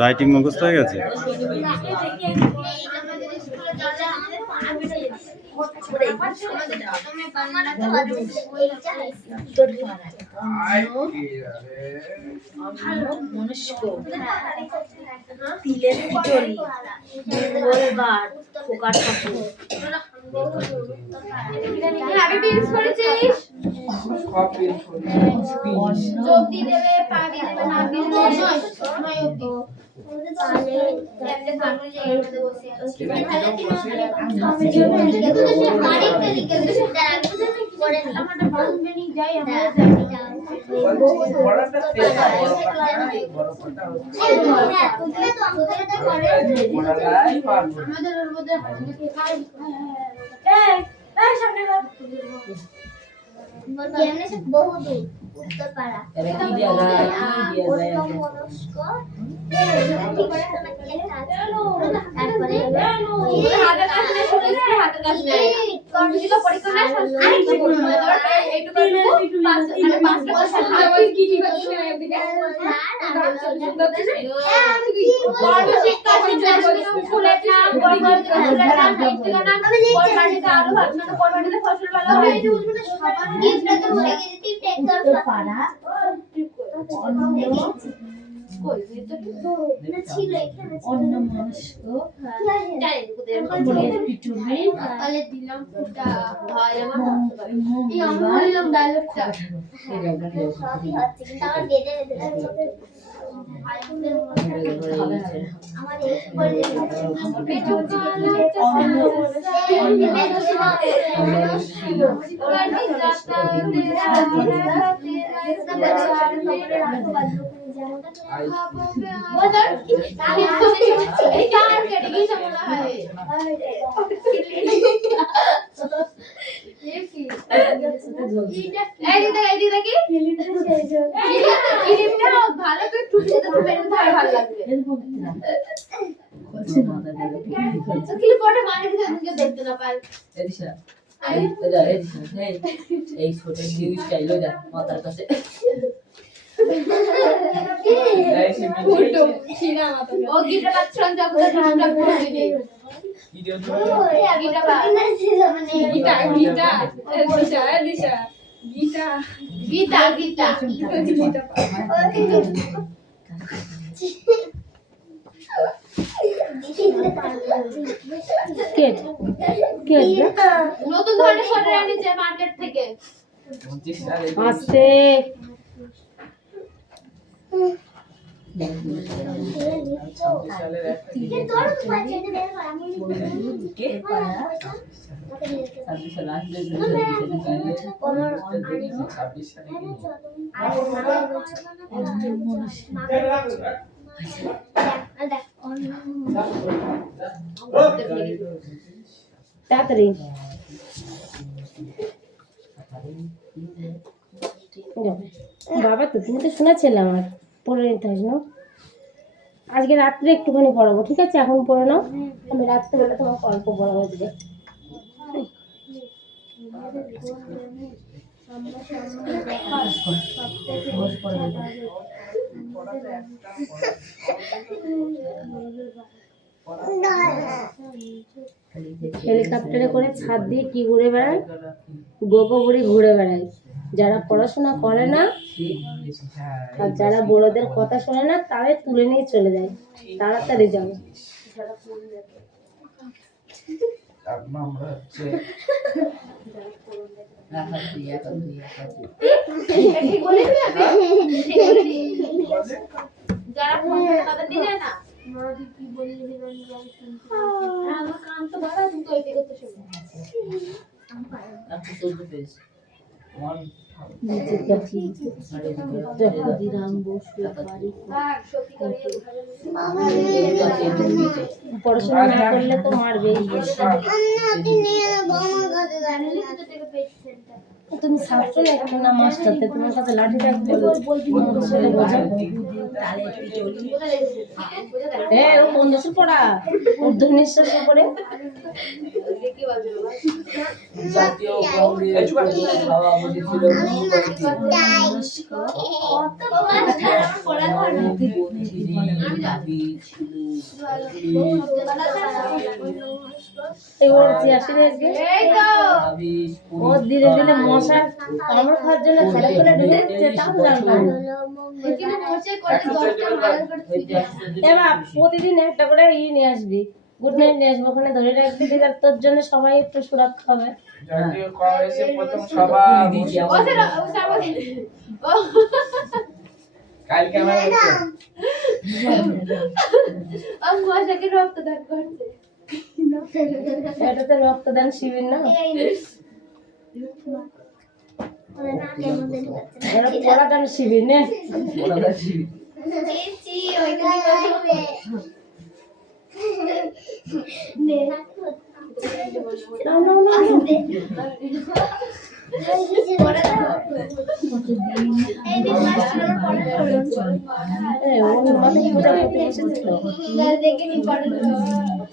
Writing মুখস্থ হয়ে গেছে? তিলের পিঠলি, মঙ্গলবার, খোকা ঠাকুর। চোখটি দেবে, পা দিয়ে দেবে, নাক দিয়ে দেবে, বহুদূর উত্তরপাড়া মনস্ক তারপরে অন্য মনস্ক তিলের পিঠলি, দিলাম ডায়লগটা ভালো তুই টুপি ভালো লাগবে দেখতে না পাই এই ছোট নিউজ চাইল মাথার কাছে ও গিটা বাচ্চান যখন গীতা নতুন ধরনের সোয়েটার এনেছে মার্কেট থেকে আস্তে তাড়াতাড়ি বাবা তো তুমি তো শোনাচ্ছিলে আমার পড়ে নিতে হয় না আজকে রাত্রে একটুখানি পড়াবো ঠিক আছে এখন পড়ে নাও আমি রাত্রেবেলা তোমাকে অল্প পড়াবো দিকে হেলিকপ্টারে করে ছাদ দিয়ে কি ঘুরে বেড়ায় গোগো বুড়ি ঘুরে বেড়ায় যারা পড়াশোনা করে না আর যারা বড়দের কথা শোনে না তাদের তুলে নিয়ে চলে যায় তাড়াতাড়ি যাও পড়াশোনা না করলে তো মারবেই তুমি ছাত্র না মাস্টার তোমার কাছে লাঠি রাখবে বোঝাবো ও বন্ধু পড়া ঊর্ধ্ব নিঃশ্বাস করে জাতীয় কংগ্রেস সভাপতি ছিল ওর আসে আজকে ও ধীরে ধীরে মশার কামড় খাওয়ার জন্য খালি করে ঢুকছে তাও জানতাম না। এবার প্রতিদিন একটা করে নিয়ে আসবি, গুড নাইট নিয়ে আসবি, ওখানে ধরে রাখবি, দেখ তোর জন্য সবাই একটু সুরক্ষা হবে। জাতীয় কংগ্রেসের প্রথম সভা কালকে আমার এটা তো রক্তদান শিবির না, এটা পড়াদান শিবির না।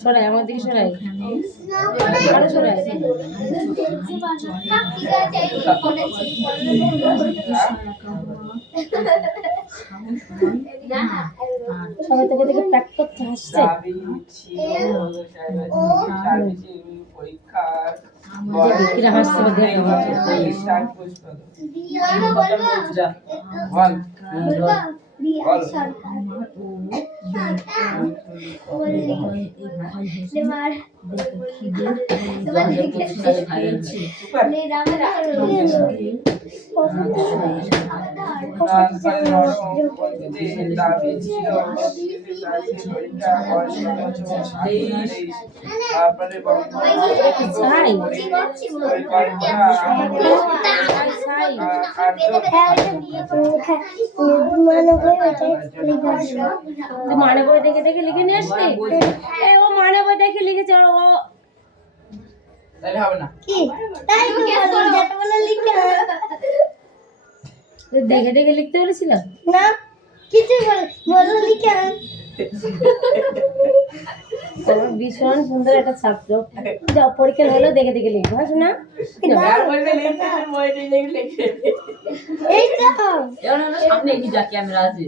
সরাই আমার দিকে সরাই, আরো সরাই। সবাই তোকে দেখে প্যাক করতে হাসছে। পরীক্ষার কিরা হাসছে মানে বই দেখে দেখে লিখে নিয়ে আসলি? ও মানে বই দেখে লিখেছে ও, তাহলে হবে না দেখে দেখে লিখতে বলেছিলাম না কিছু বলো লিখে আমার ভীষণ সুন্দর একটা ছাত্র, যা পরীক্ষা হলো দেখে দেখে লিখবো, হ্যাঁ না? এই তো সামনে কি যা ক্যামেরা আছে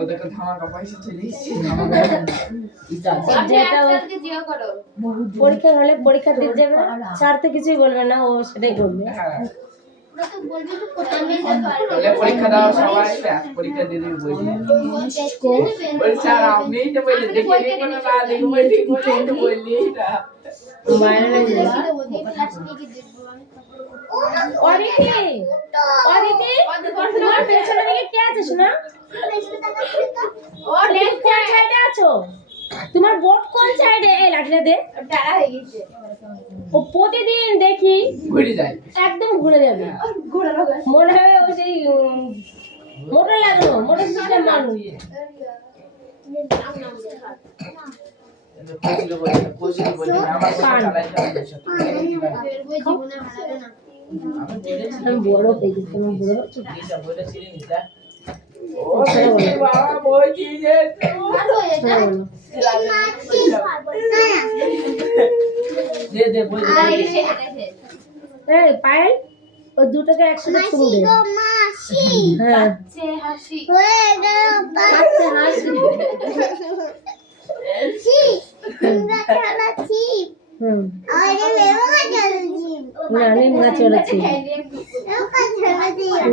ওদেরকে ধামাকা পয়সা চলে এসেছে যেটা পরীক্ষা হলে পরীক্ষা দিতে যাবে, স্যার তো কিছুই বলবে না, ও সেটাই করবে। হ্যাঁ তো বলবি তো আমি বলে পরীক্ষা দাও সবাই পরীক্ষা দিয়ে দিবি বলি বল স্যার আপনি তো বলে দেখে দেখো না দেখো বলে ঠিক তো বললি না বাইরে লাগে অদিতি, অদিতি তোমার পেছনে দিকে কে আছে শোনা? ও লেফট সাইডে আছো, তোমার বোর্ড কোন সাইডে? এই লাঠিটা দে, টাড়া হয়ে গেছে। ও প্রতিদিন দেখি ঘুরে যায় একদম ঘুরে যাবে, মনে হবে ওই সেই মোটর লাগানো, মোটর সিস্টেম মানুষ। কোচিং বলে আমার কথা চালাইতে হবে আমি বড় হয়ে গেছি, আমি বড় হচ্ছি। এইটা বইটা ছিঁড়ে নিতা ও বাবা বই কি যে দে দে বই এই পায়েল ওই দুটোকে একসাথে ছুঁড়ে দে। হ্যাঁ হাসি পাচ্ছে হাসি। হুম না নিম গাছ চড়েছি,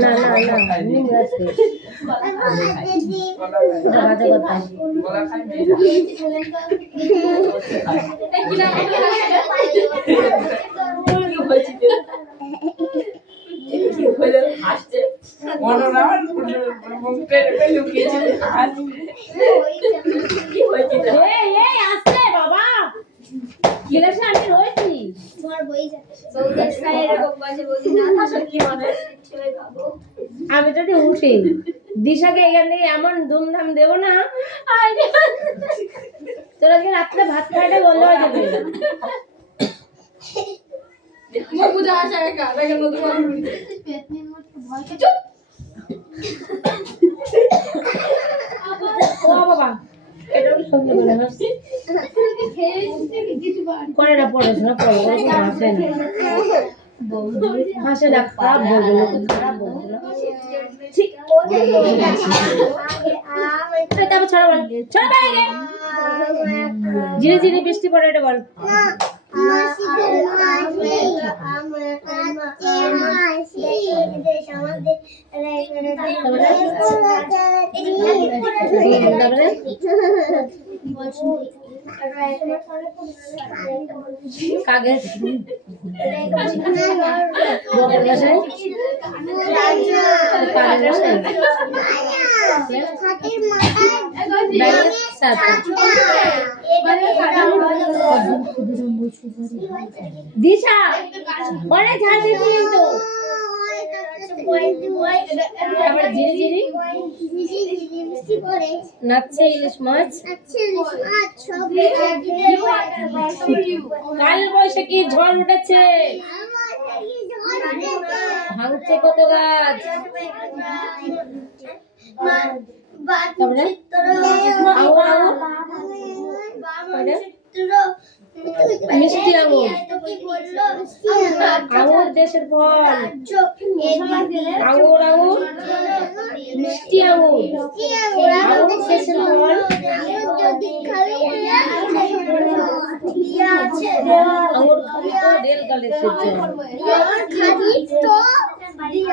না না না নিম গাছে, বাজে কথা। বলা খাই মেয়েরা হাসছে মনে না মুখে রেখে লুকিয়েছে হাসছে কি হয়েছে এই এই আসছে বাবা, ক্লাসে আমি রয়েছি। তোমার বই যাচ্ছে সৌদি স্যার এরকম বাজে বলি না আসলে কি মানে ছেলে বাবু আমি যদি উঠি দিশাকে এখান থেকে এমন ধুমধাম দেবো না, তোর আজকে রাত্রে ভাত খাওয়াটা বন্ধ হয়ে যাবে। পেটনির মধ্যে ভয় ও বাবা এটা সঙ্গে বলে হাসছি করে না পড়াশোনা করে হাসে না হাসে না খারাপ বলবো না খারাপ বলবো না তারপর ছাড়া বল ছাড়া বাইরে ধীরে ধীরে বৃষ্টি পড়ে এটা বল কাগজ বগের বাসায় কাগজ দিশা অনেক ঝাল দিয়েছি কিন্তু নাচছে ইলিশ মাছ কাল বৈশাখী ঝড় উঠেছে ভাঙছে কত গাছ মিষ্টি আঙুর আঙুর দেশের ফল আঙুর আঙুর মিষ্টি আঙুর আঙুর দেশের ফল আঙুর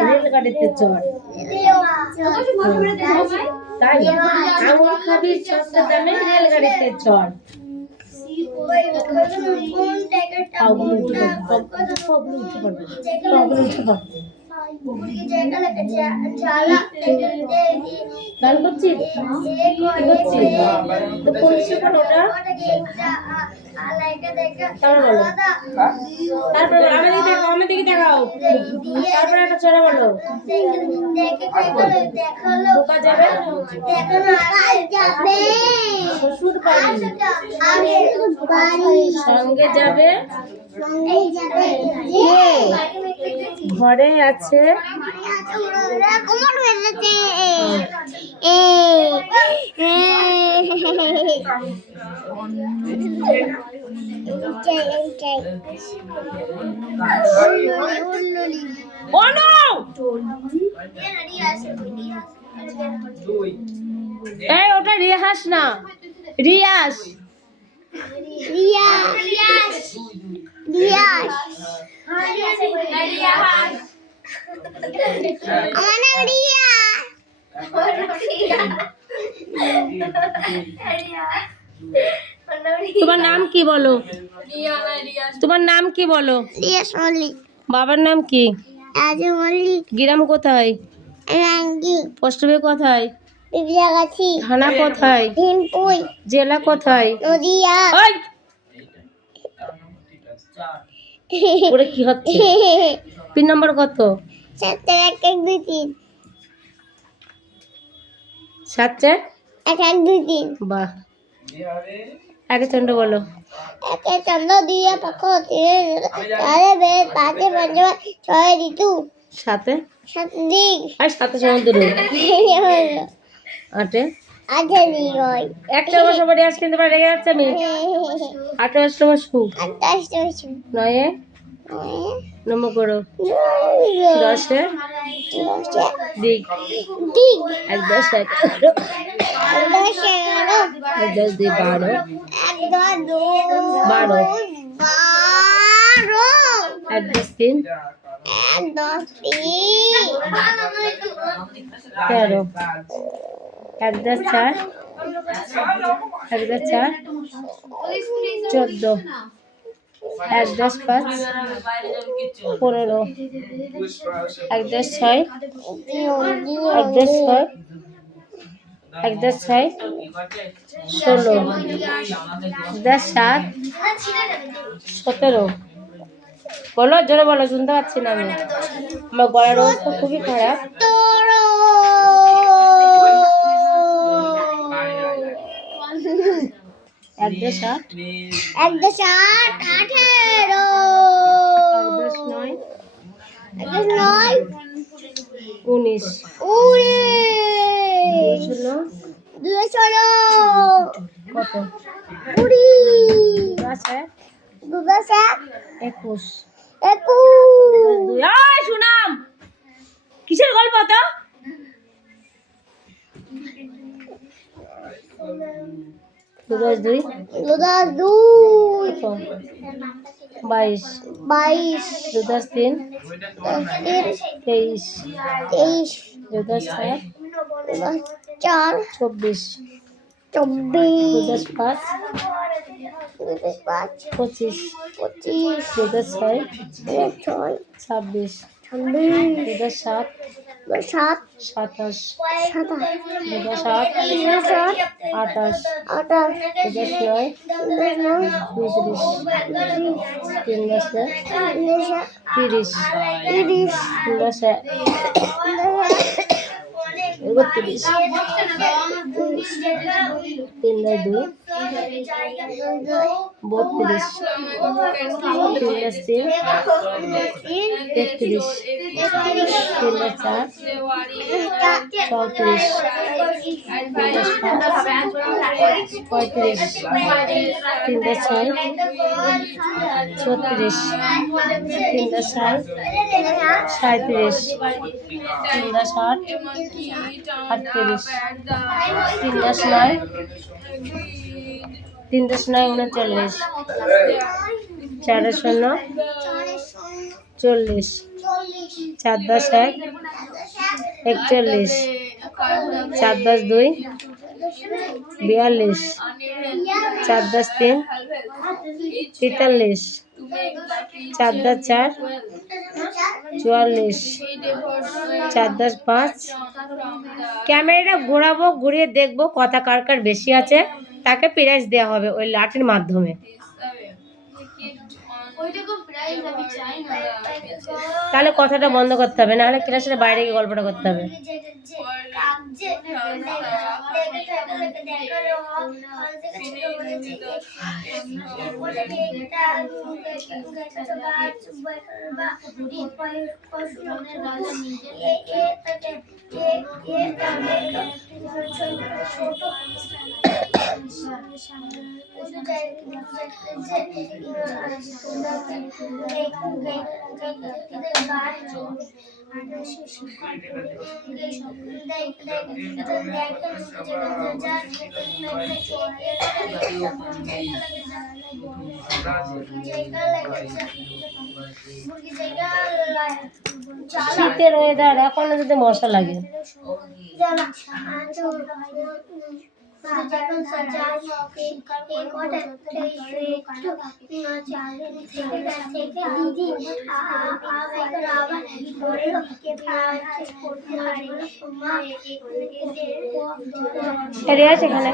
রেলগাড়িতে চড় তাই আঙুর খাবি সস্তা দামে রেলগাড়িতে চড় গান করছিস তারপরে আমি দিকে দেখাও তারপরে একটা ছড়া বলো বোকা যাবে শ্বশুর বাড়ি সঙ্গে যাবে ঘরে আছে ওটা রিয়াস না রিয়াস তোমার নাম কি বলো তোমার নাম কি বলো বাবার নাম কি গ্রাম কোথায় পোস্টবে কোথায় থানা কোথায় জেলা কোথায় ওরে কি হচ্ছে পিন নম্বর কত 7-4-1-2-3 বাহ আগে চন্দ্র বলো সাথে সাথে সমুদ্র আটে একটা বছর পরে আজ কিনতে পারে রেগে যাচ্ছে আমি 28 বছর 9 নম্বর করো 10 দিক 1-10 10 দিয়ে 12 1-10 3 13 1-10 4 1-10 4 14 1-10 5 15 1-10 6 1-10 6 1-10 6 16 1-10 7 17 বলো জোরে বলো শুনতে পাচ্ছি না আমি আমার গলার অবস্থা খুবই খারাপ 1-10 8 1-10 9 1-10 9 19 উড়ে 2 216 কত? কুড়ি 2 2 21 21 2 আয় সুনাম কিসের গল্প তো? 2 2 2 22 22 2 3 23 23 2 4 4 24 2 5 25 25 2 6 6 26 26 2 7 7 27 7 2 7 28 2 9 30 3 30 ক্যামেরাটা ঘোরাবো, ঘুরিয়ে দেখবো কথা কার কার বেশি আছে, তাকে প্রাইজ দেওয়া হবে ওই লাঠির মাধ্যমে। তাহলে কথাটা বন্ধ করতে হবে, নাহলে ক্লাসের বাইরে গিয়ে গল্পটা করতে হবে। শীতের ওয়েদার, এখনো যদি মশা লাগে। সেখানে